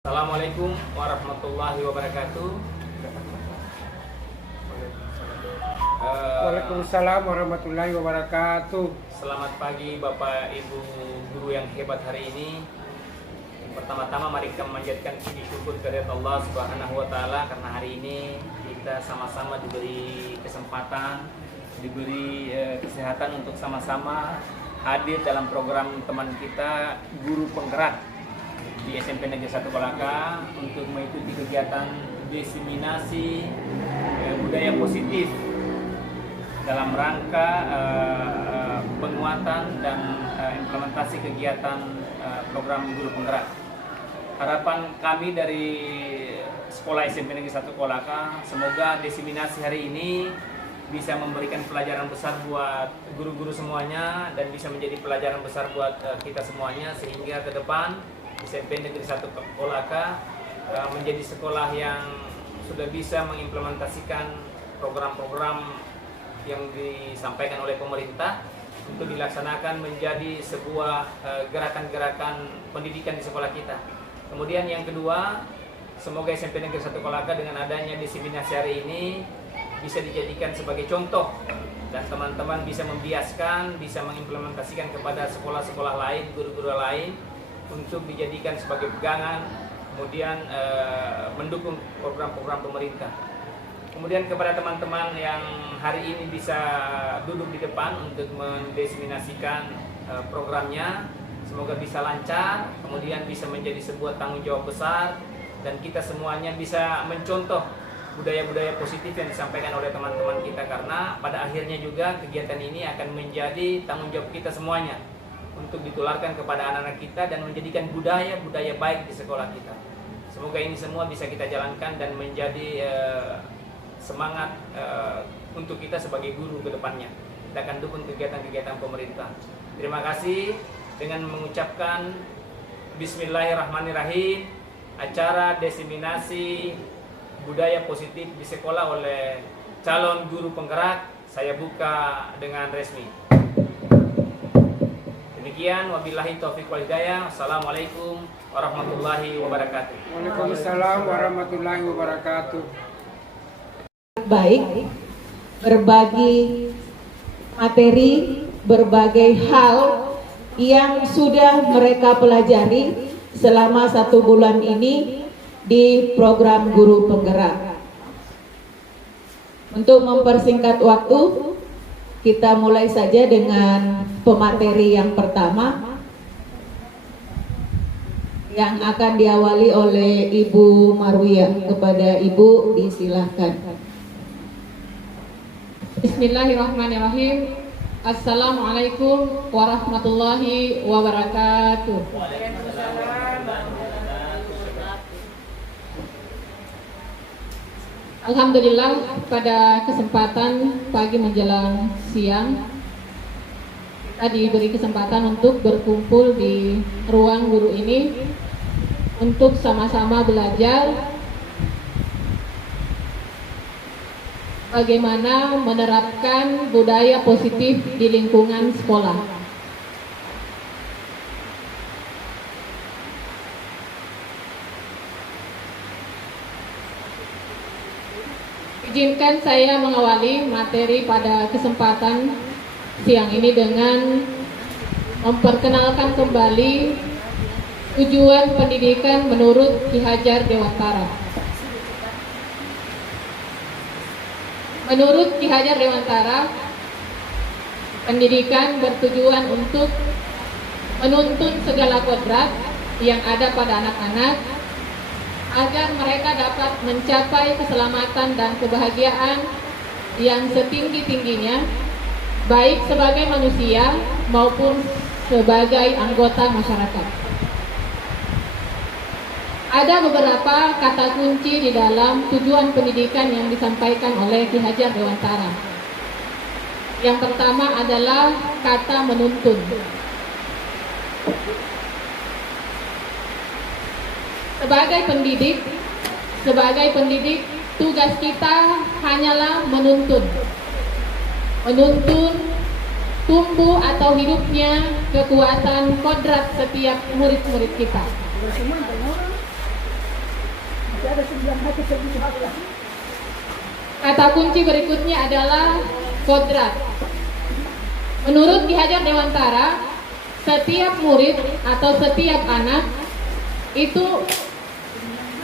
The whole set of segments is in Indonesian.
Assalamualaikum warahmatullahi wabarakatuh. Waalaikumsalam warahmatullahi wabarakatuh. Selamat pagi Bapak Ibu guru yang hebat hari ini. Pertama-tama mari kita memanjatkan puji syukur kepada Allah Subhanahu wa taala karena hari ini kita sama-sama diberi kesempatan, diberi kesehatan untuk sama-sama hadir dalam program teman kita Guru Penggerak di SMP Negeri 1 Kolaka untuk mengikuti kegiatan diseminasi budaya positif dalam rangka penguatan dan implementasi kegiatan program Guru Penggerak. Harapan kami dari Sekolah SMP Negeri 1 Kolaka, semoga diseminasi hari ini bisa memberikan pelajaran besar buat guru-guru semuanya dan bisa menjadi pelajaran besar buat kita semuanya, sehingga ke depan SMP Negeri 1 Kolaka menjadi sekolah yang sudah bisa mengimplementasikan program-program yang disampaikan oleh pemerintah untuk dilaksanakan menjadi sebuah gerakan-gerakan pendidikan di sekolah kita. Kemudian yang kedua, semoga SMP Negeri 1 Kolaka dengan adanya diseminasi hari ini bisa dijadikan sebagai contoh dan teman-teman bisa membiaskan, bisa mengimplementasikan kepada sekolah-sekolah lain, guru-guru lain untuk dijadikan sebagai pegangan, kemudian mendukung program-program pemerintah. Kemudian kepada teman-teman yang hari ini bisa duduk di depan untuk mendiseminasikan programnya, semoga bisa lancar, kemudian bisa menjadi sebuah tanggung jawab besar, dan kita semuanya bisa mencontoh budaya-budaya positif yang disampaikan oleh teman-teman kita, karena pada akhirnya juga kegiatan ini akan menjadi tanggung jawab kita semuanya untuk ditularkan kepada anak-anak kita dan menjadikan budaya-budaya baik di sekolah kita. Semoga ini semua bisa kita jalankan dan menjadi semangat untuk kita sebagai guru ke depannya. Kita akan dukung kegiatan-kegiatan pemerintah. Terima kasih. Dengan mengucapkan Bismillahirrahmanirrahim, acara diseminasi budaya positif di sekolah oleh calon guru penggerak saya buka dengan resmi. Demikian, wabillahi taufiq wal hidayah. Assalamualaikum warahmatullahi wabarakatuh. Waalaikumsalam warahmatullahi wabarakatuh. Baik, berbagi materi, berbagai hal yang sudah mereka pelajari selama 1 bulan ini di program Guru Penggerak. Untuk mempersingkat waktu, kita mulai saja dengan pemateri yang pertama yang akan diawali oleh Ibu Marwiyah. Kepada Ibu disilahkan. Bismillahirrahmanirrahim. Assalamualaikum warahmatullahi wabarakatuh. Alhamdulillah, pada kesempatan pagi menjelang siang kita diberi kesempatan untuk berkumpul di ruang guru ini untuk sama-sama belajar bagaimana menerapkan budaya positif di lingkungan sekolah. Izinkan saya mengawali materi pada kesempatan siang ini dengan memperkenalkan kembali tujuan pendidikan menurut Ki Hajar Dewantara. Menurut Ki Hajar Dewantara, pendidikan bertujuan untuk menuntun segala kodrat yang ada pada anak-anak agar mereka dapat mencapai keselamatan dan kebahagiaan yang setinggi-tingginya, baik sebagai manusia maupun sebagai anggota masyarakat. Ada beberapa kata kunci di dalam tujuan pendidikan yang disampaikan oleh Ki Hajar Dewantara. Yang pertama adalah kata menuntun. Sebagai pendidik, tugas kita hanyalah menuntun tumbuh atau hidupnya kekuatan kodrat setiap murid-murid kita. Kata kunci berikutnya adalah kodrat. Menurut Ki Hajar Dewantara, setiap murid atau setiap anak itu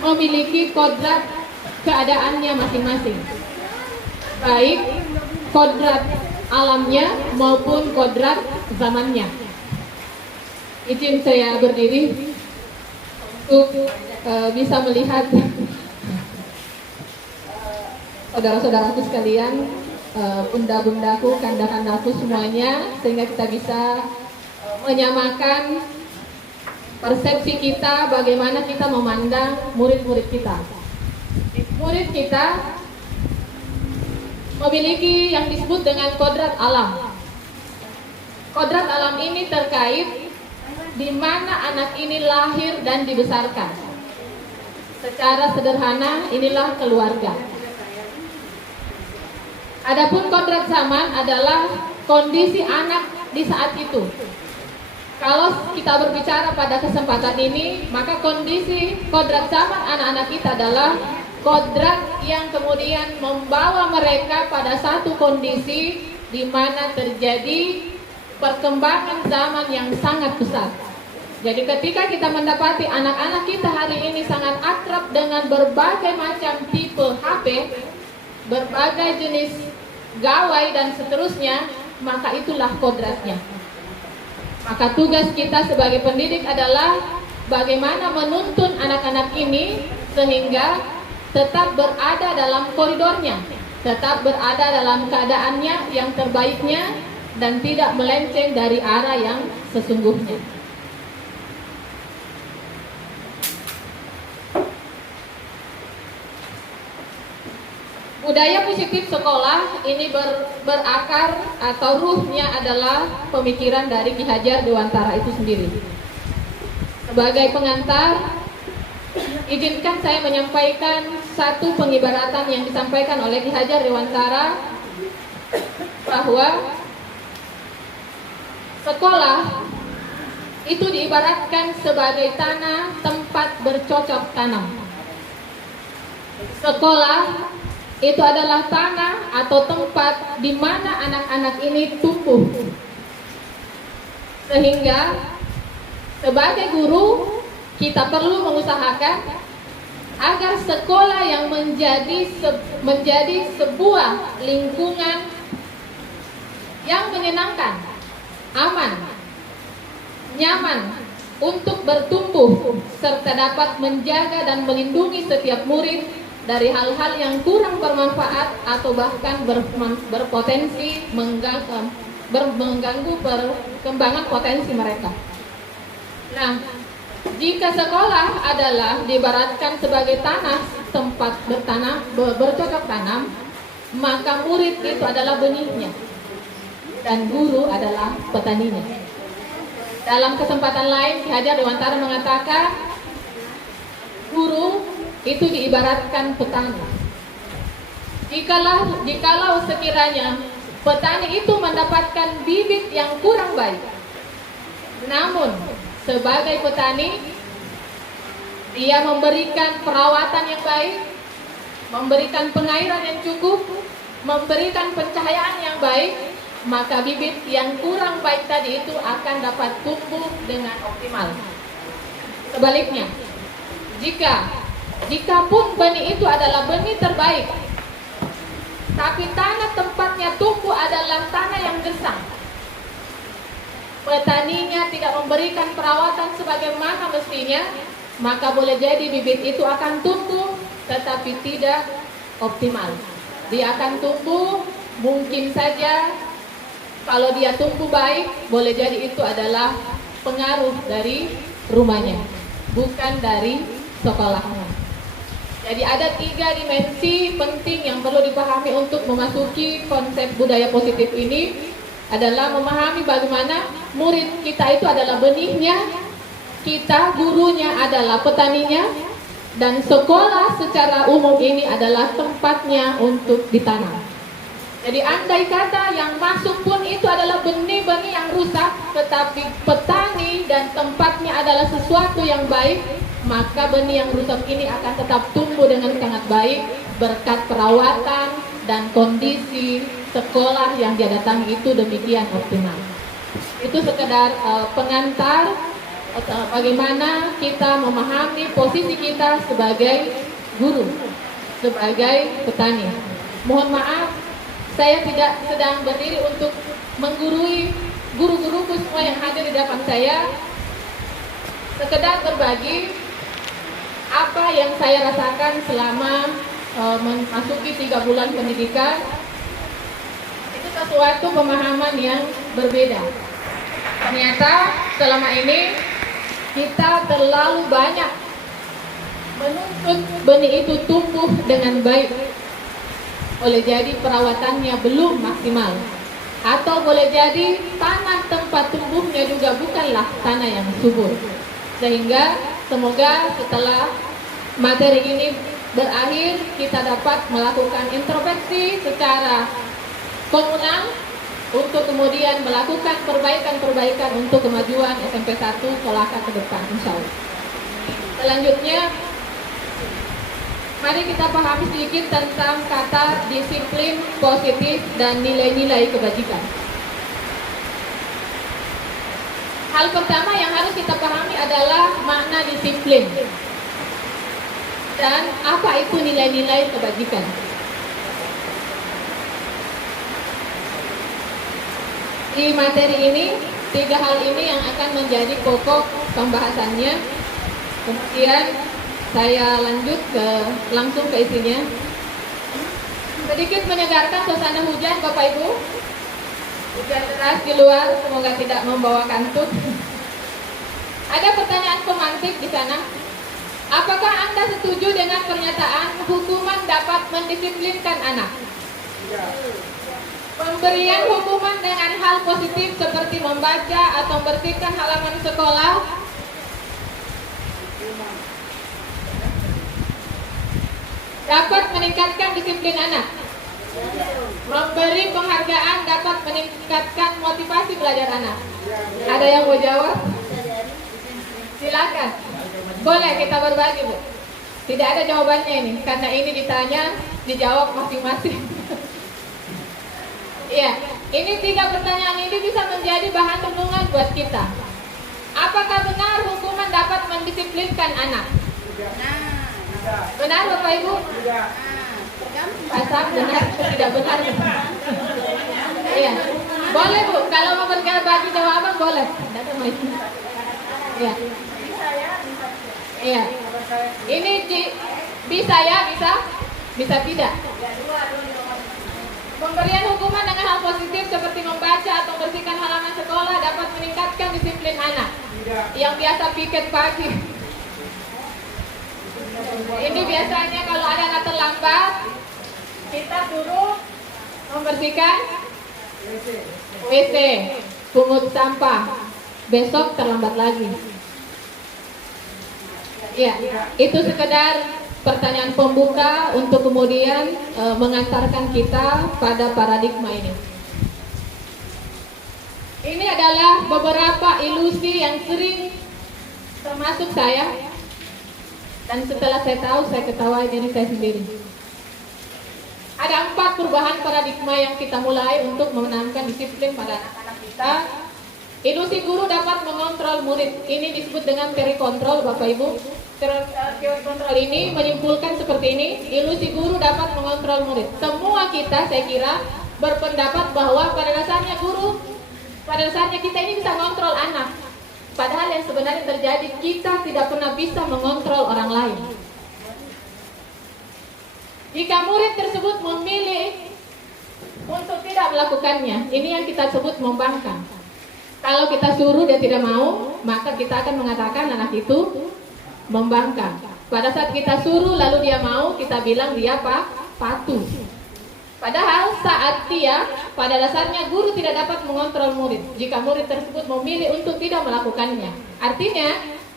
memiliki kodrat keadaannya masing-masing, baik kodrat alamnya maupun kodrat zamannya. Izin saya berdiri untuk bisa melihat saudara-saudaraku sekalian, bunda-bundaku, kanda-kandaku semuanya, sehingga kita bisa menyamakan persepsi kita bagaimana kita memandang murid-murid kita. Murid kita memiliki yang disebut dengan kodrat alam. Kodrat alam ini terkait di mana anak ini lahir dan dibesarkan. Secara sederhana, inilah keluarga. Adapun kodrat zaman adalah kondisi anak di saat itu. Kalau kita berbicara pada kesempatan ini, maka kondisi kodrat zaman anak-anak kita adalah kodrat yang kemudian membawa mereka pada satu kondisi di mana terjadi perkembangan zaman yang sangat besar. Jadi ketika kita mendapati anak-anak kita hari ini sangat akrab dengan berbagai macam tipe HP, berbagai jenis gawai dan seterusnya, maka itulah kodratnya. Maka tugas kita sebagai pendidik adalah bagaimana menuntun anak-anak ini sehingga tetap berada dalam koridornya, tetap berada dalam keadaannya yang terbaiknya dan tidak melenceng dari arah yang sesungguhnya. Budaya positif sekolah ini berakar atau ruhnya adalah pemikiran dari Ki Hajar Dewantara itu sendiri. Sebagai pengantar, izinkan saya menyampaikan satu pengibaratan yang disampaikan oleh Ki Hajar Dewantara, bahwa sekolah itu diibaratkan sebagai tanah tempat bercocok tanam. Sekolah itu adalah tanah atau tempat di mana anak-anak ini tumbuh. Sehingga sebagai guru kita perlu mengusahakan agar sekolah yang menjadi sebuah lingkungan yang menyenangkan, aman, nyaman untuk bertumbuh serta dapat menjaga dan melindungi setiap murid dari hal-hal yang kurang bermanfaat atau bahkan berpotensi mengganggu perkembangan potensi mereka. Nah, jika sekolah adalah diibaratkan sebagai tanah tempat bercocok tanam, maka murid itu adalah benihnya dan guru adalah petaninya. Dalam kesempatan lain, Ki Hajar Dewantara mengatakan guru itu diibaratkan petani. Jikalau sekiranya petani itu mendapatkan bibit yang kurang baik, namun sebagai petani dia memberikan perawatan yang baik, memberikan pengairan yang cukup, memberikan pencahayaan yang baik, maka bibit yang kurang baik tadi itu akan dapat tumbuh dengan optimal. Sebaliknya, jikapun benih itu adalah benih terbaik, tapi tanah tempatnya tumbuh adalah tanah yang gersang, petaninya tidak memberikan perawatan sebagaimana mestinya, maka boleh jadi bibit itu akan tumbuh tetapi tidak optimal. Dia akan tumbuh, mungkin saja kalau dia tumbuh baik, boleh jadi itu adalah pengaruh dari rumahnya, bukan dari sekolahnya. Jadi ada 3 dimensi penting yang perlu dipahami untuk memasuki konsep budaya positif ini, adalah memahami bagaimana murid kita itu adalah benihnya, kita gurunya adalah petaninya, dan sekolah secara umum ini adalah tempatnya untuk ditanam. Jadi andai kata yang masuk pun itu adalah benih-benih yang rusak, tetapi petani dan tempatnya adalah sesuatu yang baik, maka benih yang rusak ini akan tetap tumbuh dengan sangat baik berkat perawatan dan kondisi sekolah yang dia datangi itu demikian optimal. Itu sekedar pengantar bagaimana kita memahami posisi kita sebagai guru, sebagai petani. Mohon maaf, saya tidak sedang berdiri untuk menggurui guru-guruku semua yang hadir di depan saya. Sekedar berbagi apa yang saya rasakan selama memasuki 3 bulan pendidikan. Itu sesuatu pemahaman yang berbeda. Ternyata selama ini kita terlalu banyak menuntut benih itu tumbuh dengan baik. Boleh jadi perawatannya belum maksimal, atau boleh jadi tanah tempat tumbuhnya juga bukanlah tanah yang subur. Sehingga semoga setelah materi ini berakhir, kita dapat melakukan introspeksi secara komunal untuk kemudian melakukan perbaikan-perbaikan untuk kemajuan SMP 1 Kolaka ke depan, insya Allah. Selanjutnya, mari kita pahami sedikit tentang kata disiplin positif dan nilai-nilai kebajikan. Hal pertama yang harus kita pahami adalah makna disiplin dan apa itu nilai-nilai kebajikan. Di materi ini, 3 hal ini yang akan menjadi pokok pembahasannya. Kemudian saya lanjut langsung ke isinya. Sedikit menyegarkan suasana hujan, Bapak Ibu. Hujan deras di luar, semoga tidak membawa kantuk. Ada pertanyaan pemantik di sana. Apakah Anda setuju dengan pernyataan hukuman dapat mendisiplinkan anak? Pemberian hukuman dengan hal positif seperti membaca atau membersihkan halaman sekolah dapat meningkatkan disiplin anak. Memberi penghargaan dapat meningkatkan motivasi belajar anak. Ada yang mau jawab? Silakan. Boleh kita berbagi, Bu. Tidak ada jawabannya ini, karena ini ditanya, dijawab masing-masing. Iya, ini 3 pertanyaan ini bisa menjadi bahan renungan buat kita. Apakah benar hukuman dapat mendisiplinkan anak? Benar, Bapak Ibu? Pasang benar atau tidak benar? Iya, boleh Bu. Kalau mau berbagi jawaban boleh. Iya. Iya. Ini bisa ya, bisa tidak. Pemberian hukuman dengan hal positif seperti membaca atau membersihkan halaman sekolah dapat meningkatkan disiplin anak. Yang biasa piket pagi. Ini biasanya kalau ada anak terlambat, kita suruh membersihkan WC, pungut sampah. Besok terlambat lagi. Ya, itu sekedar pertanyaan pembuka untuk kemudian mengantarkan kita pada paradigma ini. Ini adalah beberapa ilusi yang sering termasuk saya, dan setelah saya tahu, saya ketawain diri saya sendiri. Ada 4 perubahan paradigma yang kita mulai untuk menanamkan disiplin pada anak-anak kita. Ilusi guru dapat mengontrol murid. Ini disebut dengan teori kontrol, Bapak Ibu. Teori kontrol ini menyimpulkan seperti ini. Ilusi guru dapat mengontrol murid. Semua kita, saya kira, berpendapat bahwa pada dasarnya kita ini bisa mengontrol anak. Padahal yang sebenarnya terjadi, kita tidak pernah bisa mengontrol orang lain. Jika murid tersebut memilih untuk tidak melakukannya, ini yang kita sebut membangkang. Kalau kita suruh dia tidak mau, maka kita akan mengatakan anak itu membangkang. Pada saat kita suruh lalu dia mau, kita bilang dia patuh. Padahal saat dia, pada dasarnya guru tidak dapat mengontrol murid jika murid tersebut memilih untuk tidak melakukannya. Artinya,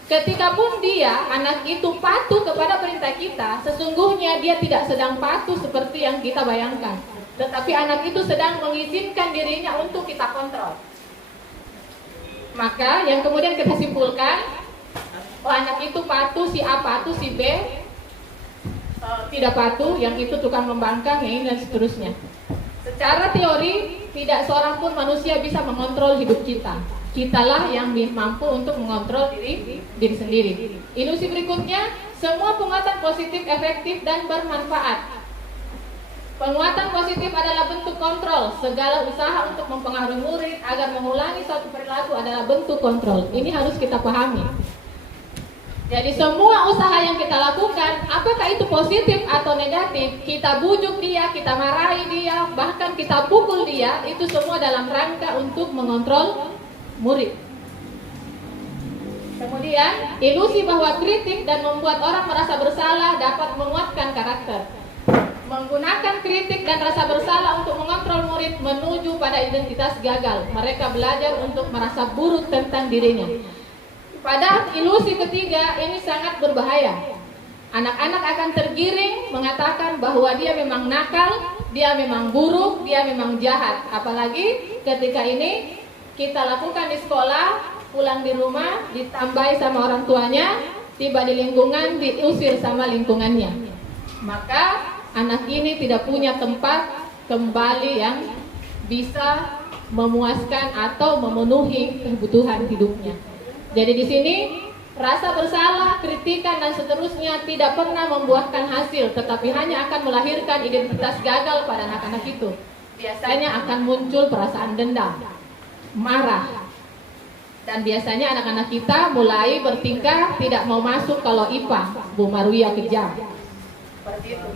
ketika pun dia, anak itu patuh kepada perintah kita, sesungguhnya dia tidak sedang patuh seperti yang kita bayangkan. Tetapi anak itu sedang mengizinkan dirinya untuk kita kontrol. Maka yang kemudian kita simpulkan, Oh, anak itu patuh, si A patuh, si B tidak patuh, yang itu tukang membangkang, yang ini dan seterusnya. Secara teori, tidak seorang pun manusia bisa mengontrol hidup kita. Kitalah yang mampu untuk mengontrol diri sendiri. Ilusi berikutnya, semua penguatan positif efektif dan bermanfaat. Penguatan positif adalah bentuk kontrol. Segala usaha untuk mempengaruhi murid agar mengulangi suatu perilaku adalah bentuk kontrol. Ini harus kita pahami. Jadi semua usaha yang kita lakukan, apakah itu positif atau negatif, kita bujuk dia, kita marahi dia, bahkan kita pukul dia, itu semua dalam rangka untuk mengontrol murid. Kemudian, ilusi bahwa kritik dan membuat orang merasa bersalah dapat menguatkan karakter. Menggunakan kritik dan rasa bersalah untuk mengontrol murid menuju pada identitas gagal. Mereka belajar untuk merasa buruk tentang dirinya. Pada ilusi ketiga, ini sangat berbahaya. Anak-anak akan tergiring mengatakan bahwa dia memang nakal, dia memang buruk, dia memang jahat. Apalagi ketika ini kita lakukan di sekolah, pulang di rumah, ditambahi sama orang tuanya, tiba di lingkungan, diusir sama lingkungannya. Maka anak ini tidak punya tempat kembali yang bisa memuaskan atau memenuhi kebutuhan hidupnya. Jadi di sini rasa bersalah, kritikan dan seterusnya tidak pernah membuahkan hasil, tetapi hanya akan melahirkan identitas gagal pada anak-anak itu. Biasanya akan muncul perasaan dendam, marah, dan biasanya anak-anak kita mulai bertingkah tidak mau masuk kalau IPA, Bu Marwia kejam.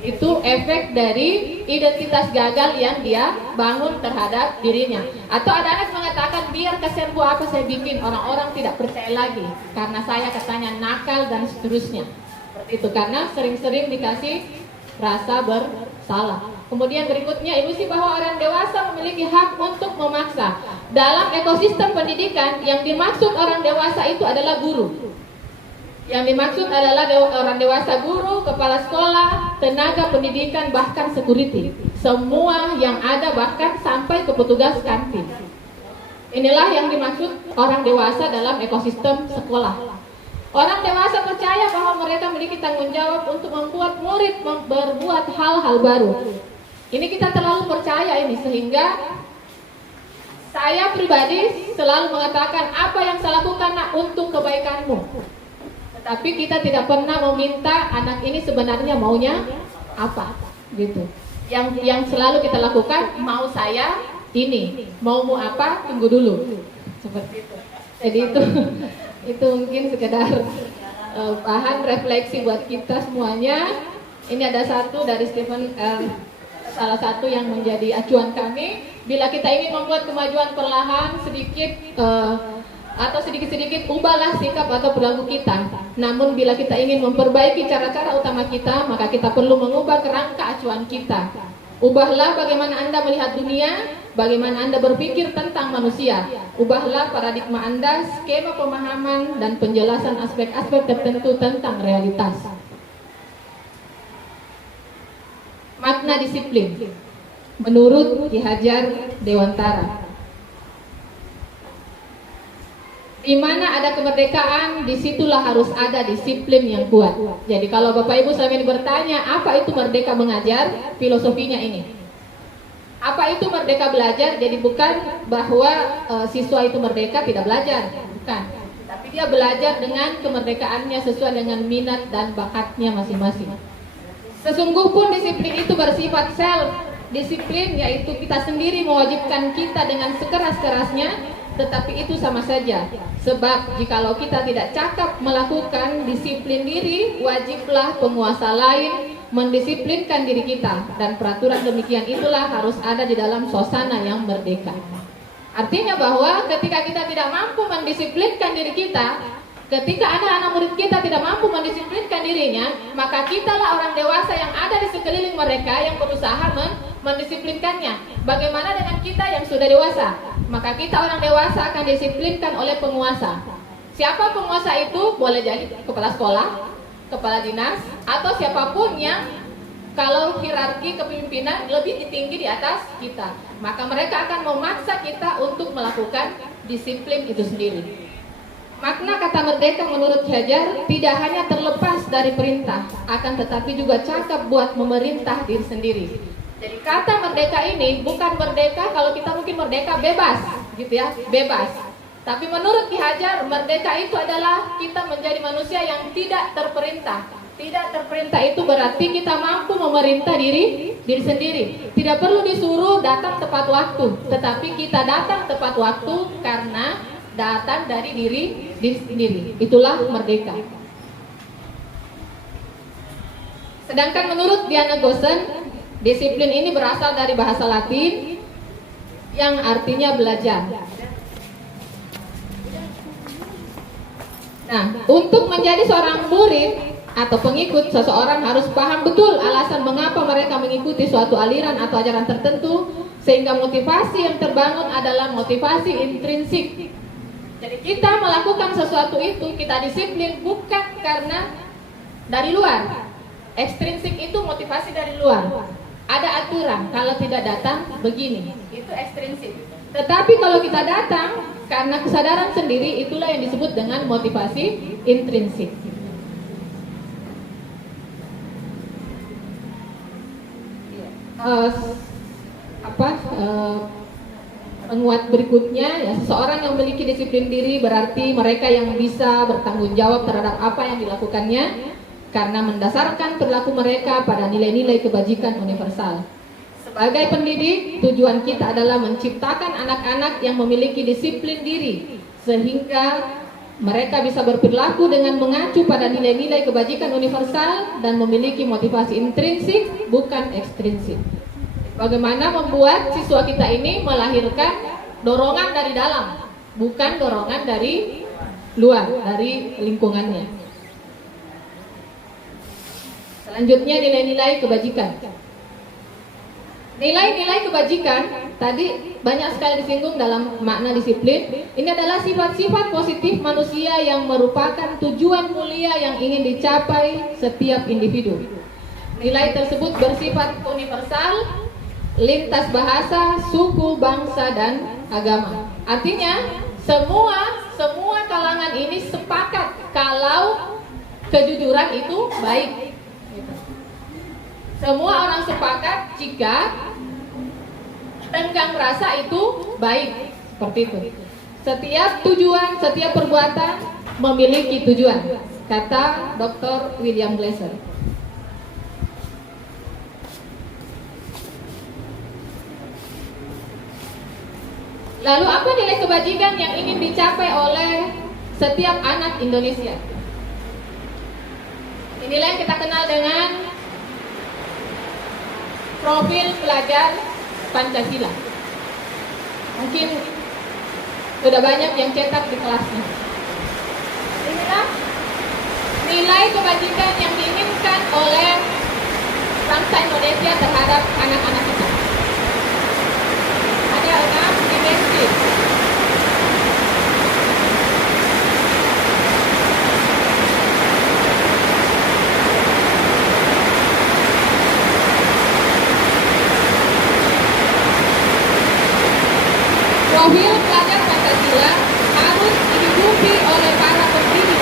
Itu efek dari identitas gagal yang dia bangun terhadap dirinya. Atau ada anak mengatakan, biar kasihan Bu apa saya bikin, orang-orang tidak percaya lagi karena saya katanya nakal dan seterusnya. Seperti itu, karena sering-sering dikasih rasa bersalah. Kemudian berikutnya, ilusi bahwa orang dewasa memiliki hak untuk memaksa. Dalam ekosistem pendidikan, yang dimaksud orang dewasa itu adalah guru. Yang dimaksud adalah orang dewasa, guru, kepala sekolah, tenaga pendidikan, bahkan security. Semua yang ada, bahkan sampai ke petugas kantin. Inilah yang dimaksud orang dewasa dalam ekosistem sekolah. Orang dewasa percaya bahwa mereka memiliki tanggung jawab untuk membuat murid berbuat hal-hal baru. Ini kita terlalu percaya ini, sehingga saya pribadi selalu mengatakan, apa yang saya lakukan nak untuk kebaikanmu. Tapi kita tidak pernah meminta anak ini sebenarnya maunya apa, gitu. Yang selalu kita lakukan, mau saya ini, maumu apa, tunggu dulu, seperti itu. Jadi itu mungkin sekedar bahan refleksi buat kita semuanya. Ini ada satu dari Stephen, salah satu yang menjadi acuan kami. Bila kita ingin membuat kemajuan perlahan, sedikit-sedikit ubahlah sikap atau perilaku kita. Namun bila kita ingin memperbaiki cara-cara utama kita, maka kita perlu mengubah kerangka acuan kita. Ubahlah bagaimana Anda melihat dunia, bagaimana Anda berpikir tentang manusia. Ubahlah paradigma Anda, skema pemahaman dan penjelasan aspek-aspek tertentu tentang realitas. Makna disiplin menurut Ki Hajar Dewantara. Di mana ada kemerdekaan, disitulah harus ada disiplin yang kuat. Jadi kalau Bapak Ibu selama ini bertanya, apa itu merdeka mengajar? Filosofinya ini. Apa itu merdeka belajar? Jadi bukan bahwa siswa itu merdeka tidak belajar, bukan. Tapi dia belajar dengan kemerdekaannya sesuai dengan minat dan bakatnya masing-masing. Sesungguh pun disiplin itu bersifat self. Disiplin yaitu kita sendiri mewajibkan kita dengan sekeras-kerasnya. Tetapi itu sama saja, sebab jikalau kita tidak cakap melakukan disiplin diri, wajiblah penguasa lain mendisiplinkan diri kita. Dan peraturan demikian itulah harus ada di dalam suasana yang merdeka. Artinya bahwa ketika kita tidak mampu mendisiplinkan diri kita, ketika anak-anak murid kita tidak mampu mendisiplinkan dirinya, maka kitalah orang dewasa yang ada di sekeliling mereka yang berusaha mendisiplinkannya. Bagaimana dengan kita yang sudah dewasa? Maka kita orang dewasa akan disiplinkan oleh penguasa. Siapa penguasa itu? Boleh jadi kepala sekolah, kepala dinas, atau siapapun yang kalau hierarki kepemimpinan lebih tinggi di atas kita. Maka mereka akan memaksa kita untuk melakukan disiplin itu sendiri. Makna kata merdeka menurut Ki Hajar tidak hanya terlepas dari perintah, akan tetapi juga cakap buat memerintah diri sendiri. Jadi kata merdeka ini bukan merdeka kalau kita mungkin merdeka bebas, gitu ya, bebas. Tapi menurut Ki Hajar, merdeka itu adalah kita menjadi manusia yang tidak terperintah. Tidak terperintah itu berarti kita mampu memerintah diri sendiri. Tidak perlu disuruh datang tepat waktu, tetapi kita datang tepat waktu karena datang dari diri sendiri. Itulah merdeka. Sedangkan menurut Diana Goosen, disiplin ini berasal dari bahasa Latin yang artinya belajar. Nah, untuk menjadi seorang murid atau pengikut, seseorang harus paham betul alasan mengapa mereka mengikuti suatu aliran atau ajaran tertentu, sehingga motivasi yang terbangun adalah motivasi intrinsik. Jadi kita melakukan sesuatu itu, kita disiplin bukan karena dari luar. Ekstrinsik itu motivasi dari luar. Ada aturan, kalau tidak datang begini, itu ekstrinsik. Tetapi kalau kita datang karena kesadaran sendiri, itulah yang disebut dengan motivasi intrinsik. Penguat berikutnya, ya, seseorang yang memiliki disiplin diri berarti mereka yang bisa bertanggung jawab terhadap apa yang dilakukannya karena mendasarkan perilaku mereka pada nilai-nilai kebajikan universal. Sebagai pendidik, tujuan kita adalah menciptakan anak-anak yang memiliki disiplin diri sehingga mereka bisa berperilaku dengan mengacu pada nilai-nilai kebajikan universal dan memiliki motivasi intrinsik bukan ekstrinsik. Bagaimana membuat siswa kita ini melahirkan dorongan dari dalam, bukan dorongan dari luar, dari lingkungannya. Selanjutnya nilai-nilai kebajikan. Nilai-nilai kebajikan tadi banyak sekali disinggung dalam makna disiplin. Ini adalah sifat-sifat positif manusia yang merupakan tujuan mulia yang ingin dicapai setiap individu. Nilai tersebut bersifat universal, lintas bahasa, suku, bangsa, dan agama. Artinya semua kalangan ini sepakat kalau kejujuran itu baik. Semua orang sepakat jika tenggang rasa itu baik. Seperti itu. Setiap tujuan, setiap perbuatan memiliki tujuan, kata Dr. William Glasser. Lalu apa nilai kebajikan yang ingin dicapai oleh setiap anak Indonesia? Inilah yang kita kenal dengan profil pelajar Pancasila. Mungkin sudah banyak yang cetak di kelasnya. Inilah nilai kebajikan yang diinginkan oleh bangsa Indonesia terhadap anak-anak kita. Ada 6 dimensi. Profil pelajar Pancasila harus dihidupi oleh para pendidik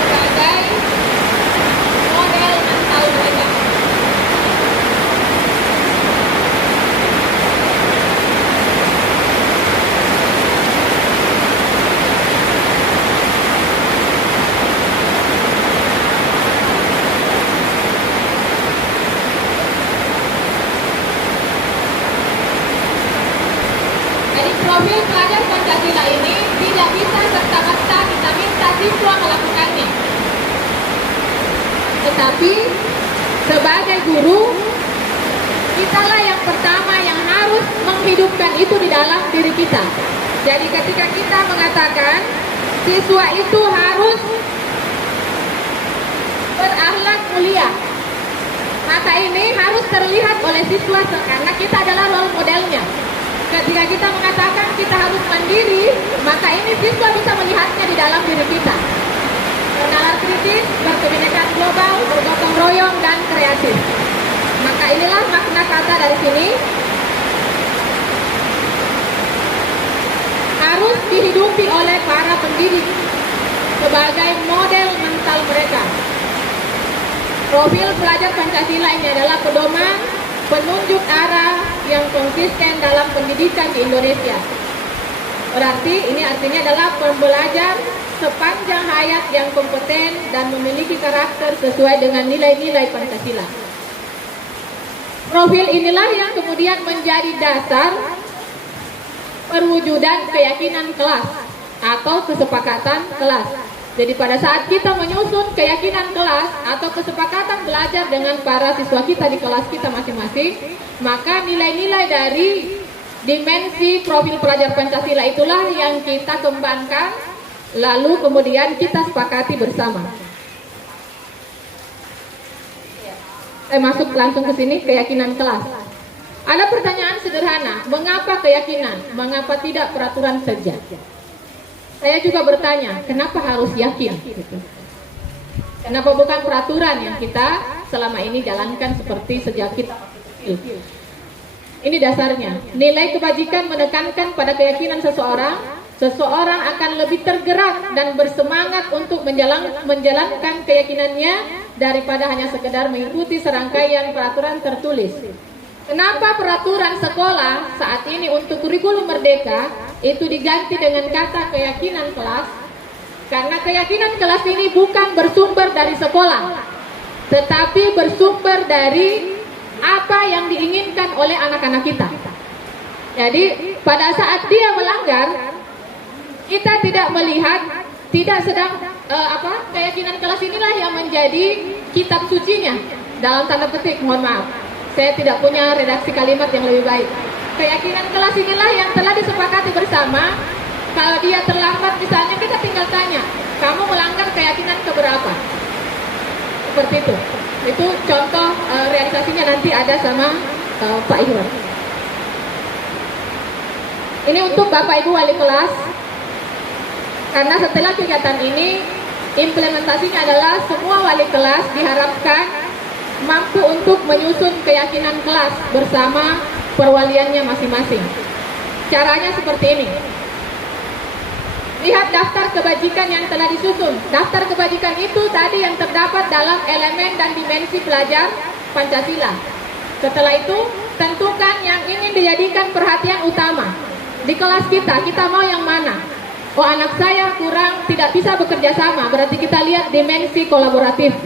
sebagai model mental mereka. Profil pelajar Pancasila ini tidak bisa serta-merta kita minta siswa melakukannya. Tetapi sebagai guru, kitalah yang pertama yang harus menghidupkan itu di dalam diri kita. Jadi ketika kita mengatakan siswa itu harus berakhlak mulia, maka ini harus terlihat oleh siswa karena kita adalah role modelnya. Ketika kita mengatakan kita harus mandiri, maka ini siswa bisa melihatnya di dalam diri kita. Bernalar kritis, berkebinekaan global, bergotong royong, dan kreatif. Maka inilah makna kata dari sini. Harus dihidupi dihidupi oleh para pendidik sebagai model mental mereka. Profil pelajar Pancasila ini adalah pedoman penunjuk arah yang konsisten dalam pendidikan di Indonesia. Berarti ini artinya adalah pembelajar sepanjang hayat yang kompeten dan memiliki karakter sesuai dengan nilai-nilai Pancasila. Profil inilah yang kemudian menjadi dasar perwujudan keyakinan kelas atau kesepakatan kelas. Jadi pada saat kita menyusun keyakinan kelas atau kesepakatan belajar dengan para siswa kita di kelas kita masing-masing, maka nilai-nilai dari dimensi profil pelajar Pancasila itulah yang kita kembangkan, lalu kemudian kita sepakati bersama. Saya masuk langsung ke sini, keyakinan kelas. Ada pertanyaan sederhana, mengapa keyakinan? Mengapa tidak peraturan saja? Saya juga bertanya, kenapa harus yakin? Kenapa bukan peraturan yang kita selama ini jalankan seperti sejak kita kecil? Ini dasarnya. Nilai kebajikan menekankan pada keyakinan seseorang. Seseorang akan lebih tergerak dan bersemangat untuk menjalankan keyakinannya daripada hanya sekedar mengikuti serangkaian peraturan tertulis. Kenapa peraturan sekolah saat ini untuk kurikulum merdeka itu diganti dengan kata keyakinan kelas? Karena keyakinan kelas ini bukan bersumber dari sekolah, tetapi bersumber dari apa yang diinginkan oleh anak-anak kita. Jadi pada saat dia melanggar, kita tidak melihat, tidak sedang keyakinan kelas inilah yang menjadi kitab sucinya dalam tanda petik, mohon maaf. Saya tidak punya redaksi kalimat yang lebih baik. Keyakinan kelas inilah yang telah disepakati bersama. Kalau dia terlambat misalnya, kita tinggal tanya, kamu melanggar keyakinan keberapa? Seperti itu. Itu contoh realisasinya nanti ada sama Pak Iwan. Ini untuk Bapak Ibu wali kelas. Karena setelah kegiatan ini, implementasinya adalah semua wali kelas diharapkan mampu untuk menyusun keyakinan kelas bersama perwaliannya masing-masing. Caranya seperti ini. Lihat daftar kebajikan yang telah disusun. Daftar kebajikan itu tadi yang terdapat dalam elemen dan dimensi pelajar Pancasila. Setelah itu, tentukan yang ingin dijadikan perhatian utama. Di kelas kita mau yang mana? Oh, anak saya kurang, tidak bisa bekerja sama. Berarti kita lihat dimensi kolaboratif.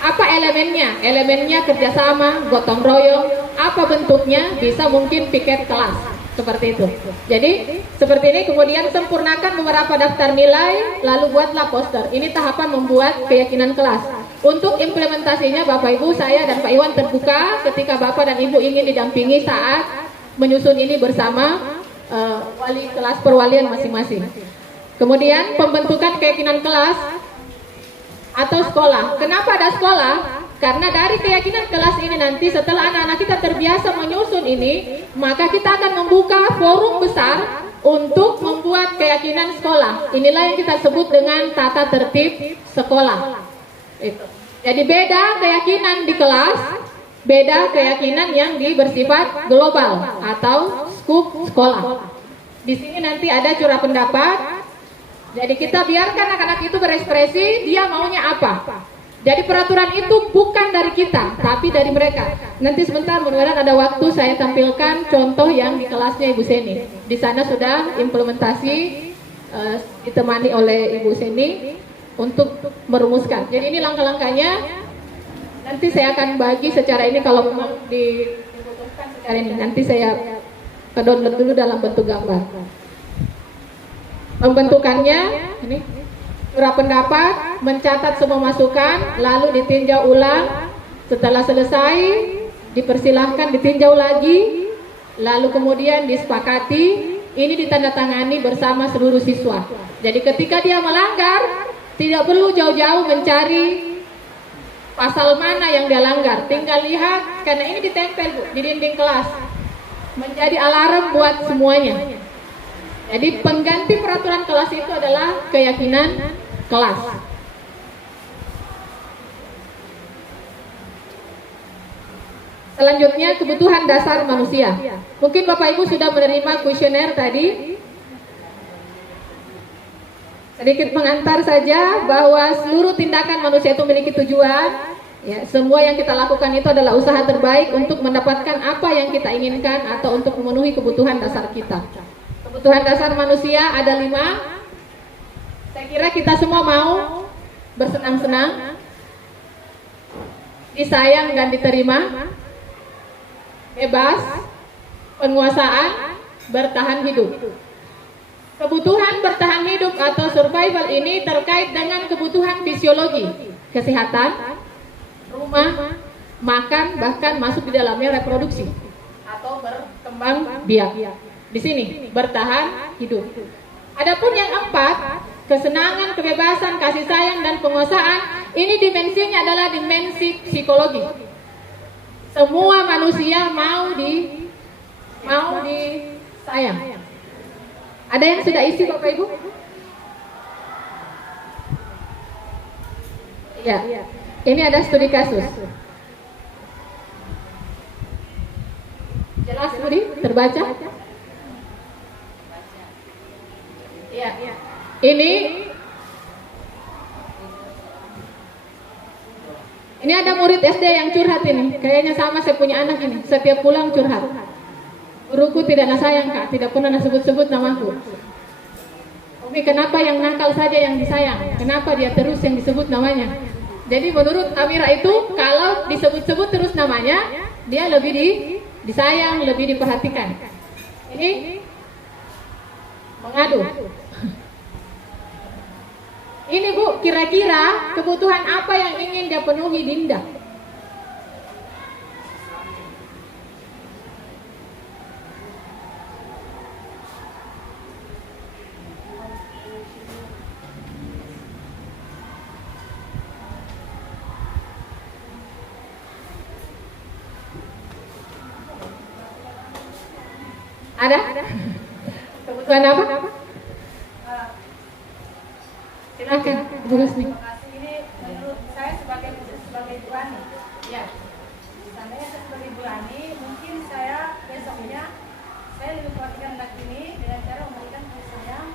Apa elemennya? Elemennya kerjasama, gotong royong. Apa bentuknya? Bisa mungkin piket kelas. Seperti itu. Jadi, seperti ini kemudian sempurnakan beberapa daftar nilai, lalu buatlah poster. Ini tahapan membuat keyakinan kelas. Untuk implementasinya, Bapak Ibu, saya dan Pak Iwan terbuka ketika Bapak dan Ibu ingin didampingi saat menyusun ini bersama wali kelas perwalian masing-masing. Kemudian, pembentukan keyakinan kelas atau sekolah. Kenapa ada sekolah? Karena dari keyakinan kelas ini nanti setelah anak-anak kita terbiasa menyusun ini, maka kita akan membuka forum besar untuk membuat keyakinan sekolah. Inilah yang kita sebut dengan tata tertib sekolah. Jadi beda keyakinan di kelas, beda keyakinan yang bersifat global atau skup sekolah. Di sini nanti ada curah pendapat. Jadi kita biarkan anak-anak itu berekspresi, dia maunya apa. Jadi peraturan itu bukan dari kita, tapi dari mereka. Nanti sebentar, mudah-mudahan ada waktu saya tampilkan contoh yang di kelasnya Ibu Seni. Di sana sudah implementasi ditemani oleh Ibu Seni untuk merumuskan. Jadi ini langkah-langkahnya. Nanti saya akan bagi secara ini kalau memang dibutuhkan secara ini. Nanti saya download dulu dalam bentuk gambar. Pembentukannya ini surah pendapat, mencatat semua masukan, lalu ditinjau ulang. Setelah selesai, dipersilahkan ditinjau lagi, lalu kemudian disepakati. Ini ditandatangani bersama seluruh siswa. Jadi ketika dia melanggar, tidak perlu jauh-jauh mencari pasal mana yang dia langgar. Tinggal lihat, karena ini ditempel Bu, di dinding kelas, menjadi alarm buat semuanya. Jadi pengganti peraturan kelas itu adalah keyakinan kelas. Selanjutnya, kebutuhan dasar manusia. Mungkin Bapak Ibu sudah menerima kuesioner tadi. Sedikit pengantar saja bahwa seluruh tindakan manusia itu memiliki tujuan. Ya, semua yang kita lakukan itu adalah usaha terbaik untuk mendapatkan apa yang kita inginkan atau untuk memenuhi kebutuhan dasar kita. Kebutuhan dasar manusia ada 5. Saya kira kita semua mau bersenang-senang, disayang dan diterima, bebas, penguasaan, bertahan hidup. Kebutuhan bertahan hidup atau survival ini terkait dengan kebutuhan fisiologi, kesehatan, rumah, makan, bahkan masuk di dalamnya reproduksi atau berkembang biak. Di sini bertahan hidup. Adapun yang 4, kesenangan, kebebasan, kasih sayang dan penguasaan, ini dimensinya adalah dimensi psikologi. Semua manusia mau disayang. Ada yang sudah isi Bapak Ibu? Ya. Ini ada studi kasus. Jelas Budi? Terbaca? Ya. Ini ada murid SD yang curhat ini. Kayaknya sama saya punya anak ini. Setiap pulang curhat. Guruku tidak sayang Kak, tidak pernah sebut-sebut namaku. Umi, kenapa yang nakal saja yang disayang? Kenapa dia terus yang disebut namanya? Jadi menurut Amira itu kalau disebut-sebut terus namanya, dia lebih disayang, lebih diperhatikan. Ini mengadu. Ini Bu, kira-kira kebutuhan apa yang ingin dia penuhi Dinda? Ada? Kebutuhan apa? Silakan, Bu Husni. Ini menurut saya sebagai Ibu Ani. Ya. Seandainya saya sebagai Ibu Ani, mungkin saya besoknya saya lebih perhatikan anak ini dengan cara memberikan kasih sayang,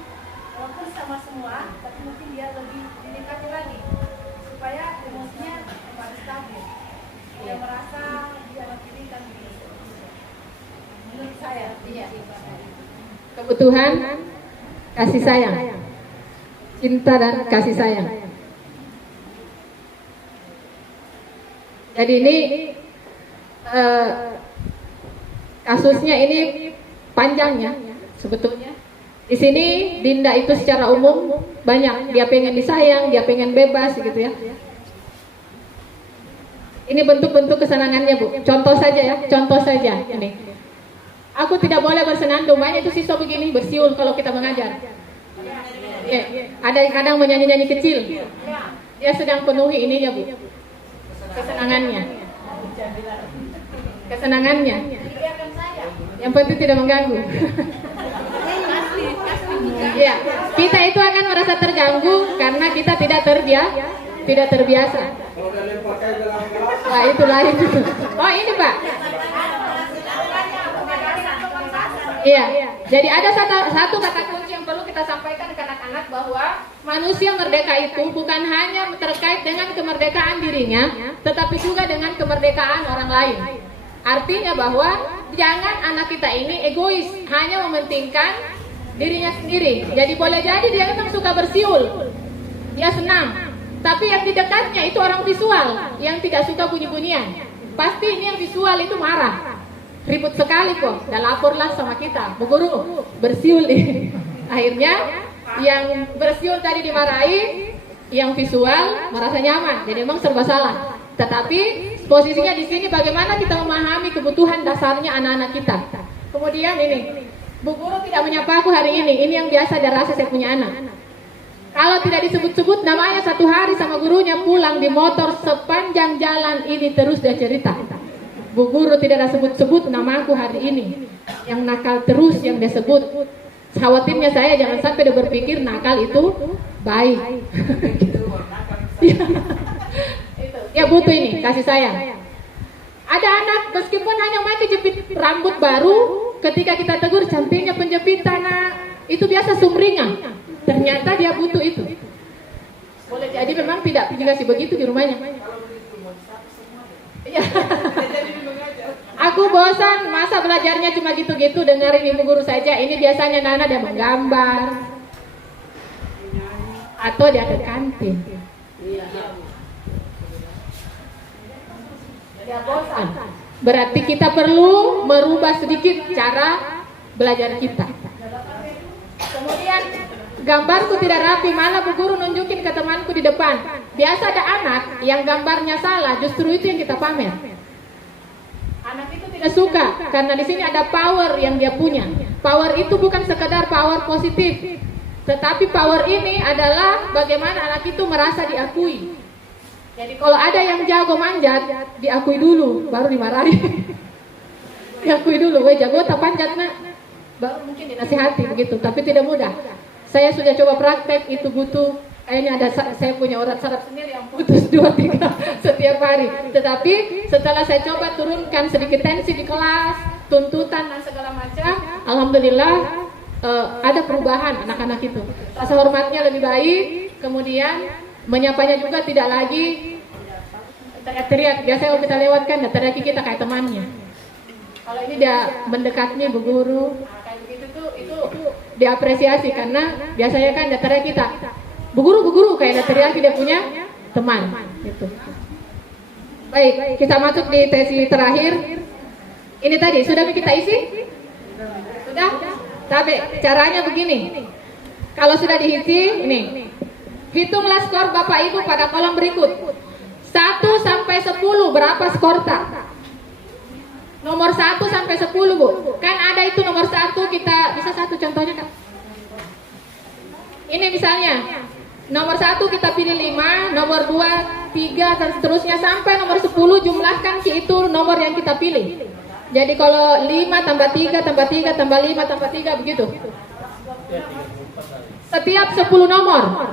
walaupun sama semua, tapi mungkin dia lebih didekati lagi supaya emosinya kembali stabil. Dia merasa dia dipilihkan begitu. Menurut saya, iya. Kebutuhan kasih sayang, cinta dan kasih sayang. Jadi ini kasusnya ini panjangnya sebetulnya. Di sini Dinda itu secara umum banyak, dia pengen disayang, dia pengen bebas gitu ya. Ini bentuk-bentuk kesenangannya Bu. Contoh saja ya, contoh saja ini. Aku tidak boleh bersenandung, banyak itu siswa begini bersiul kalau kita mengajar. Ya, ada yang kadang menyanyi-nyanyi kecil. Dia sedang penuhi ininya Bu, kesenangannya. Yang penting tidak mengganggu. Ya, kita itu akan merasa terganggu karena kita tidak terbiasa. Wah, itu lain. Oh ini Pak. Iya, jadi ada satu kata kunci yang perlu kita sampaikan ke anak-anak bahwa manusia merdeka itu bukan hanya terkait dengan kemerdekaan dirinya, tetapi juga dengan kemerdekaan orang lain. Artinya bahwa jangan anak kita ini egois, hanya mementingkan dirinya sendiri. Jadi boleh jadi dia memang suka bersiul, dia senang, tapi yang di dekatnya itu orang visual yang tidak suka bunyi-bunyian. Pasti ini yang visual itu marah. Ribut sekali kok, dan laporlah sama kita, Bu Guru bersiul ini. Akhirnya yang bersiul tadi dimarahi, yang visual merasa nyaman, jadi memang serba salah. Tetapi posisinya di sini bagaimana kita memahami kebutuhan dasarnya anak-anak kita. Kemudian ini, Bu Guru tidak menyapa aku hari ini yang biasa dia rasa saya punya anak. Kalau tidak disebut-sebut namanya, satu hari sama gurunya pulang di motor sepanjang jalan ini terus dia cerita. Bu Guru tidak ada sebut-sebut nama aku hari ini. Yang nakal terus yang dia sebut. Khawatirnya saya jangan sampai dia berpikir nakal itu baik. Ya butuh ini kasih sayang. Ada anak meskipun hanya pakai jepit rambut baru, ketika kita tegur cantiknya penjepitan nak, itu biasa sumringah. ternyata dia butuh itu. Boleh jadi memang tidak dikasih begitu di rumahnya. Iya. Aku bosan, masa belajarnya cuma gitu-gitu, dengerin ibu guru saja. Ini biasanya Nana dia menggambar atau dia ke kantin. Dia bosan. Berarti kita perlu merubah sedikit cara belajar kita. Kemudian gambarku tidak rapi, malah bu guru nunjukin ke temanku di depan. Biasa ada anak yang gambarnya salah, justru itu yang kita pamer. Anak itu tidak suka karena di sini ada power yang dia punya. Power itu bukan sekedar power positif, tetapi power ini adalah bagaimana anak itu merasa diakui. Jadi kalau ada yang jago manjat, diakui dulu, baru dimarahi. Diakui dulu, weh jago tak panjat nak, baru mungkin dinasihati begitu. Tapi tidak mudah. Saya sudah coba praktek, itu butuh. Kayaknya ada, saya punya urat saraf sendiri yang putus 2-3 setiap hari. Tetapi setelah saya coba turunkan sedikit tensi di kelas, tuntutan dan segala macam, alhamdulillah ada perubahan anak-anak itu. Rasa hormatnya lebih baik, kemudian menyapanya juga tidak lagi teriak-teriak. Biasanya kalau kita lewatkan, teriak kita kayak temannya. Kalau ini dia mendekatnya bu guru, kayak begitu tuh itu diapresiasi karena biasanya kan dia teriak kita. Bu guru kayak ada teriak dia punya teman gitu. Baik, kita masuk di sesi terakhir. Ini tadi sudah kita isi? Sudah? Tapi caranya begini. Kalau sudah diisi, ini. Hitunglah skor Bapak Ibu pada kolom berikut. 1 sampai 10 berapa skor tak? Nomor 1 sampai 10 Bu. Kan ada itu nomor 1, kita bisa satu contohnya Kak. Ini misalnya nomor 1 kita pilih 5, nomor 2, 3 dan seterusnya sampai nomor 10, jumlahkan itu nomor yang kita pilih. Jadi kalau 5 tambah 3 tambah 3 tambah 5 tambah 3 begitu. Setiap 10 nomor.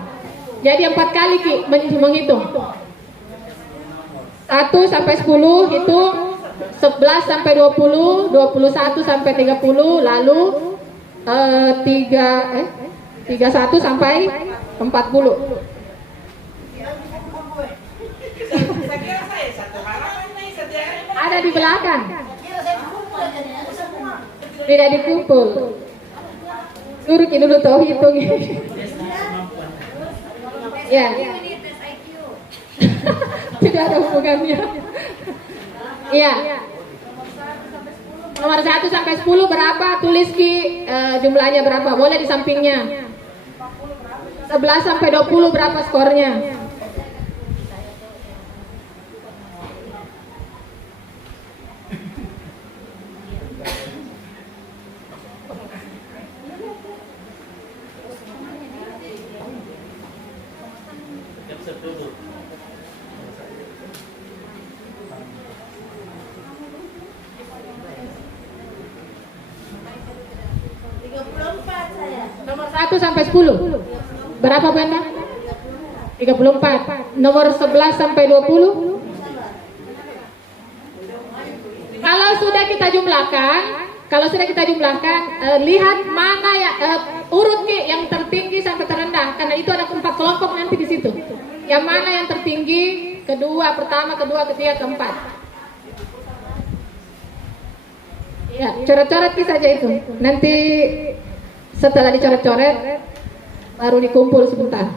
Jadi 4 kali menghitung. 1 sampai 10 hitung, 11 sampai 20, 21 sampai 30, lalu 31 sampai 40. Ada di belakang. Tidak dikumpul. Suruh dulu tahu hitung. Ya. Tidak ada hubungannya. Iya. Nomor 1 sampai 10 berapa? Tulis Ki jumlahnya berapa? Boleh di sampingnya. 11 sampai 20 berapa skornya? Nomor 1 sampai 10 berapa Benda? 34. Nomor 11 sampai 20. Kalau sudah kita jumlahkan, lihat mana ya urut Ki yang tertinggi sampai terendah, karena itu ada 4 kelompok nanti di situ. Yang mana yang tertinggi, kedua, pertama, kedua, ketiga, keempat. Ya, coret-coret saja itu. Nanti setelah dicoret-coret baru dikumpul sebentar.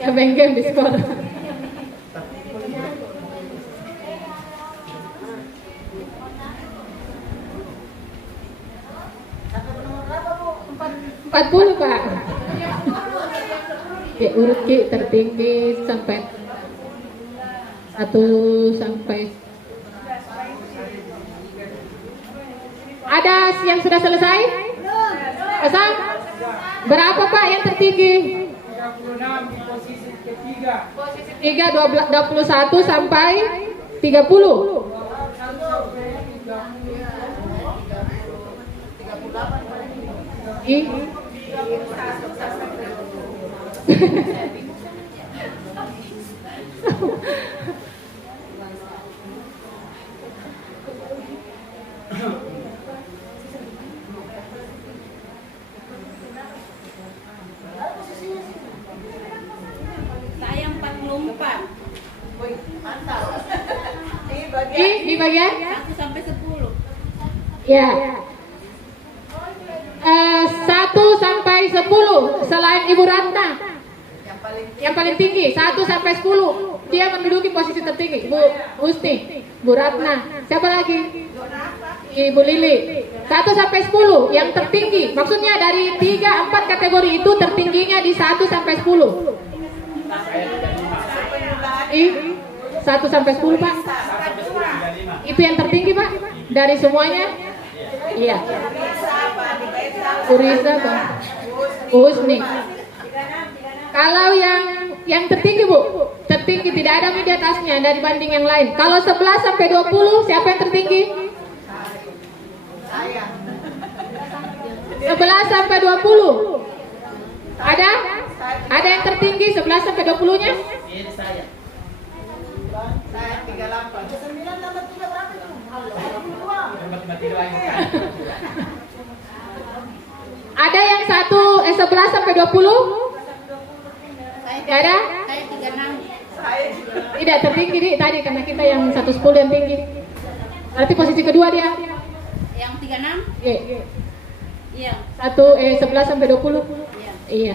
Ya bengkel di sekolah. Empat 40 Pak. Ya, urut Ki tertinggi sampai 1 sampai. Ada yang sudah selesai? Kosong? Berapa Pak yang tertinggi? 36 di posisi ketiga. Posisi 3 21 sampai 30. Saya 44. Mantap. Di bagian 1 sampai 10. ya. 1 sampai 10 selain Ibu Ratna. Yang paling tinggi 1 sampai 10 dia menduduki posisi tertinggi. Bu Husni, Bu Ratna, siapa lagi? Ibu Lili. 1 sampai 10 yang tertinggi. Maksudnya dari 3-4 kategori itu tertingginya di 1 sampai 10. 1 sampai 10 Pak. Itu yang tertinggi Pak dari semuanya. Iya. Urisa Pak. Husni. Kalau yang tertinggi Bu, tertinggi tidak ada di atasnya dari banding yang lain. Kalau 11 sampai 20 siapa yang tertinggi? 11 sampai 20. Ada? Ada yang tertinggi 11 sampai 20-nya? Saya 38. 9 tambah 3 berapa itu? Ada yang 11 sampai 20? Tidak ada? Saya 36. Tidak tertinggi tadi karena kita yang 110 yang tinggi. Berarti posisi kedua dia. Yang 36? Iya. Iya. 11 sampai 20. Iya. Iya.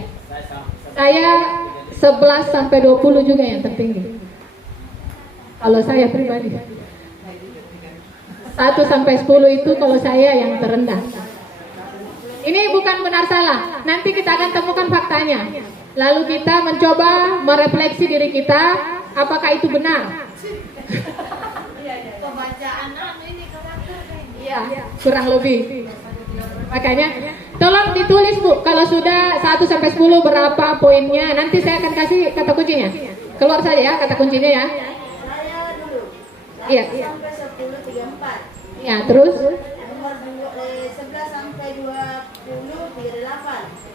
Saya 11 sampai 20 juga yang tertinggi. Kalau saya pribadi 1 sampai 10 itu kalau saya yang terendah. Ini bukan benar salah. Nanti kita akan temukan faktanya. Lalu kita mencoba merefleksi diri kita, apakah itu benar? Pembacaan ini Iya, kurang lebih. Makanya tolong ditulis Bu, kalau sudah 1 sampai 10 berapa poinnya. Nanti saya akan kasih kata kuncinya. Keluar saja ya kata kuncinya ya. saya dulu. Iya. Sampai 10 34. Ya, terus Nomor 11 sampai 20 38.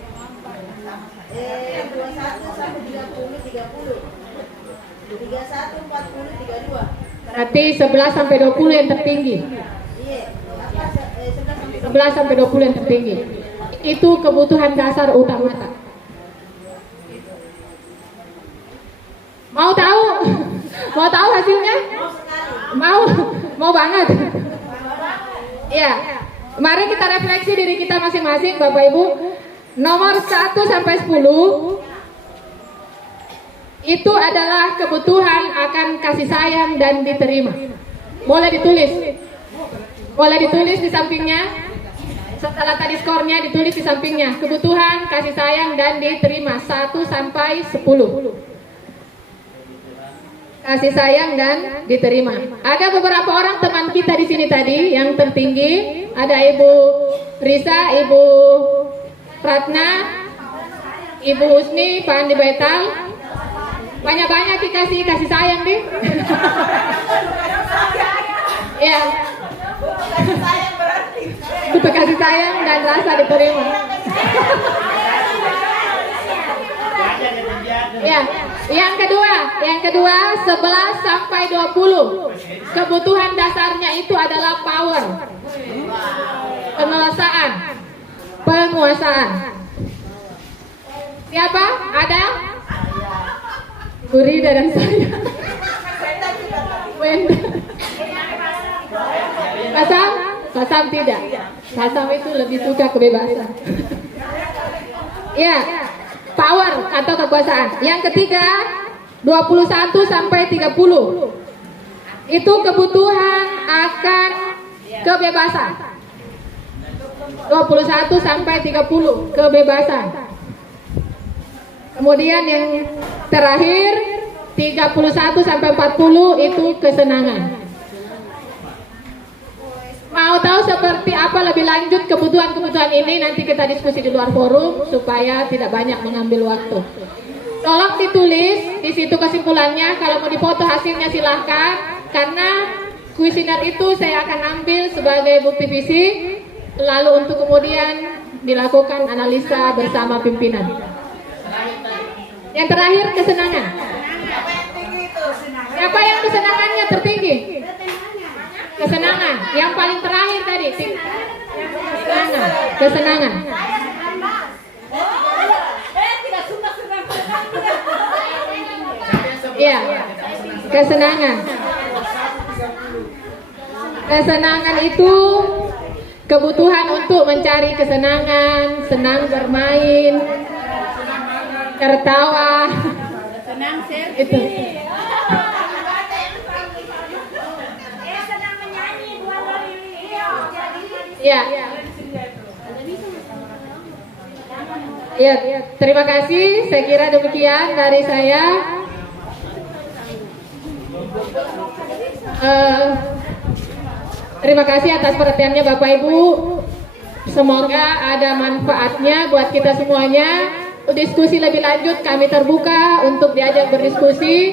21 sampai 30 30. 31 40 32. berarti 11 sampai 20 yang tertinggi. Iya. 11 sampai 11 sampai 20 yang tertinggi. Itu kebutuhan dasar utama. Mau tahu? Mau tahu hasilnya? Mau banget. Iya. Mari kita refleksi diri kita masing-masing Bapak Ibu. Nomor 1 sampai 10 itu adalah kebutuhan akan kasih sayang dan diterima. Boleh ditulis. Boleh ditulis di sampingnya. Setelah tadi skornya ditulis di sampingnya. Kebutuhan kasih sayang dan diterima 1 sampai 10. Kasih sayang dan diterima. Ada beberapa orang teman kita di sini tadi yang tertinggi. Ada Ibu Risa, Ibu Ratna, Ibu Husni, Pak Andi Baital. Banyak-banyak dikasih kasih sayang deh. Ya. Butuh kasih sayang dan rasa diterima. Ya, yang kedua 11 sampai 20. Kebutuhan dasarnya itu adalah power. Penguasaan. Siapa? Ada? Burida dan saya. Wenda. Kasam tidak. Kasam itu lebih suka kebebasan. Ya, power atau kekuasaan. Yang ketiga 21 sampai 30. Itu kebutuhan akan kebebasan. 21 sampai 30 kebebasan. Kemudian yang terakhir 31 sampai 40 itu kesenangan. Mau tahu seperti apa lebih lanjut kebutuhan-kebutuhan ini, nanti kita diskusi di luar forum supaya tidak banyak mengambil waktu. Tolong ditulis di situ kesimpulannya. Kalau mau dipoto hasilnya silahkan, karena kuesioner itu saya akan ambil sebagai bukti fisik, lalu untuk kemudian dilakukan analisa bersama pimpinan. Yang terakhir kesenangan. Apa yang kesenangannya tertinggi? Kesenangan. Yang paling terakhir tadi. Kesenangan. Kesenangan. Iya. Kesenangan. Kesenangan itu kebutuhan untuk mencari kesenangan, senang bermain, tertawa. Senang Itu. senang menyanyi dua kali. Ya. Ya, terima kasih. Saya kira demikian dari saya. Terima kasih atas perhatiannya Bapak Ibu. Semoga ada manfaatnya buat kita semuanya. Diskusi lebih lanjut kami terbuka untuk diajak berdiskusi.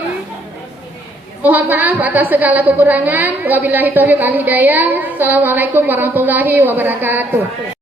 Mohon maaf atas segala kekurangan. Wabillahi taufiq wal hidayah. Assalamualaikum warahmatullahi wabarakatuh.